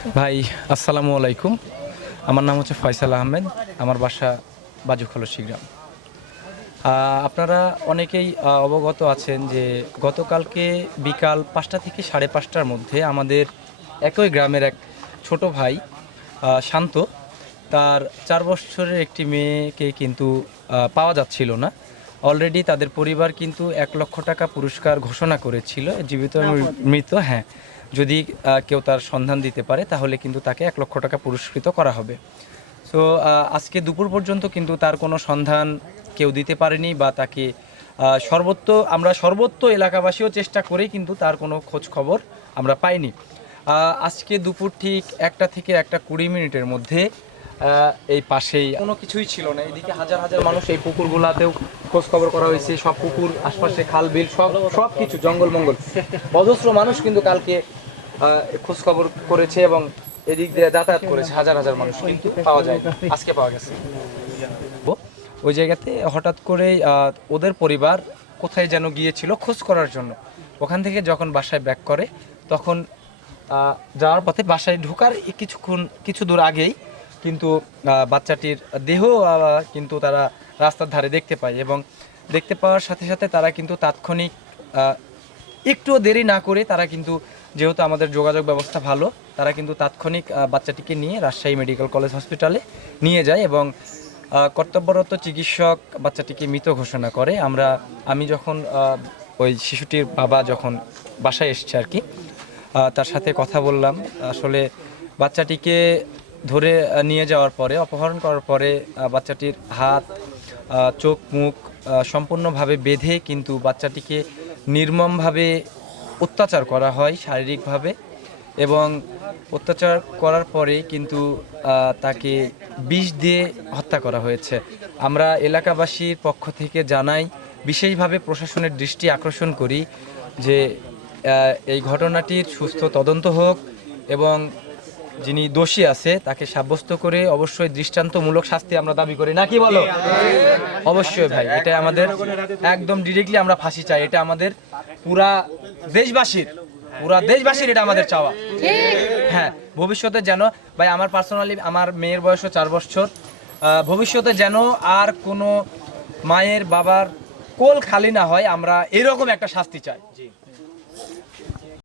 ভাই আসসালামু আলাইকুম। আমার নাম হচ্ছে ফয়সাল আহমেদ। আমার বাসা বাজুখলসি গ্রাম। আপনারা অনেকেই অবগত আছেন যে গতকালকে বিকাল ৫টা থেকে ৫:৩০টার মধ্যে আমাদের একই গ্রামের এক ছোট ভাই শান্ত, তার ৪ বৎসরের একটি মেয়েকে কিন্তু পাওয়া যাচ্ছিল না। অলরেডি তাদের পরিবার কিন্তু ১,০০,০০০ টাকা পুরস্কার ঘোষণা করেছিল, জীবিত এবং মৃত, হ্যাঁ, যদি কেউ তার সন্ধান দিতে পারে তাহলে কিন্তু তাকে ১,০০,০০০ টাকা পুরস্কৃত করা হবে। সো আজকে দুপুর পর্যন্ত কিন্তু তার কোনো সন্ধান কেউ দিতে পারেনি বা তাকে আমরা সর্বত্র এলাকাবাসীও চেষ্টা করেই কিন্তু তার কোনো খোঁজ খবর আমরা পাইনি। আজকে দুপুর ঠিক ১টা থেকে ১:২০ মধ্যে এই পাশেই কোনো কিছুই ছিল না, এদিকে হাজার হাজার মানুষ, এই পুকুরগুলাতেও খোঁজ খবর করা হয়েছে, সব পুকুর আশপাশে খাল বিল সব কিছু জঙ্গল মঙ্গল, অজস্র মানুষ কিন্তু কালকে খোঁজ খবর করেছে এবং এদিক দিয়ে যাতায়াত করেছে হাজার হাজার মানুষ, কিন্তু পাওয়া যায় আজকে পাওয়া গেছে। ওই জায়গাতে হঠাৎ করেই ওদের পরিবার কোথায় যেন গিয়েছিল খোঁজ করার জন্য। ওখান থেকে যখন বাসায় ব্যাক করে তখন যাওয়ার পথে বাসায় ঢোকার কিছু দূর আগেই কিন্তু বাচ্চাটির দেহ কিন্তু তারা রাস্তার ধারে দেখতে পায় এবং দেখতে পাওয়ার সাথে সাথে তারা কিন্তু তাৎক্ষণিক একটুও দেরি না করে তারা কিন্তু, যেহেতু আমাদের যোগাযোগ ব্যবস্থা ভালো, তারা কিন্তু তাৎক্ষণিক বাচ্চাটিকে নিয়ে রাজশাহী মেডিকেল কলেজ হসপিটালে নিয়ে যায় এবং কর্তব্যরত চিকিৎসক বাচ্চাটিকে মৃত ঘোষণা করে। আমি যখন ওই শিশুটির বাবা যখন বাসায় এসছে আর কি, তার সাথে কথা বললাম। আসলে বাচ্চাটিকে ধরে নিয়ে যাওয়ার পরে, অপহরণ করার পরে বাচ্চাটির হাত, চোখ, মুখ সম্পূর্ণভাবে বেঁধে কিন্তু বাচ্চাটিকে নির্মমভাবে অত্যাচার করা হয় শারীরিকভাবে, এবং অত্যাচার করার পরে কিন্তু তাকে বিষ দিয়ে হত্যা করা হয়েছে। আমরা এলাকাবাসীর পক্ষ থেকে জানাই, বিশেষভাবে প্রশাসনের দৃষ্টি আকর্ষণ করি যে এই ঘটনাটির সুস্থ তদন্ত হোক এবং যিনি দোষী আছে তাকে সাব্যস্ত করে অবশ্যই দৃষ্টান্তমূলক শাস্তি আমরা দাবি করি, না কি বলো? অবশ্যই ভাই, এটা আমাদের একদম ডিরেক্টলি আমরা ফাঁসি চাই, এটা আমাদের পুরা দেশবাসীর এটা আমাদের চাওয়া। হ্যাঁ, ভবিষ্যতে যেন, ভাই আমার পার্সোনালি আমার মেয়ের বয়সও ৪ বছর, ভবিষ্যতে যেন আর কোনো মায়ের বাবার কোল খালি না হয়, আমরা এরকম একটা শাস্তি চাই।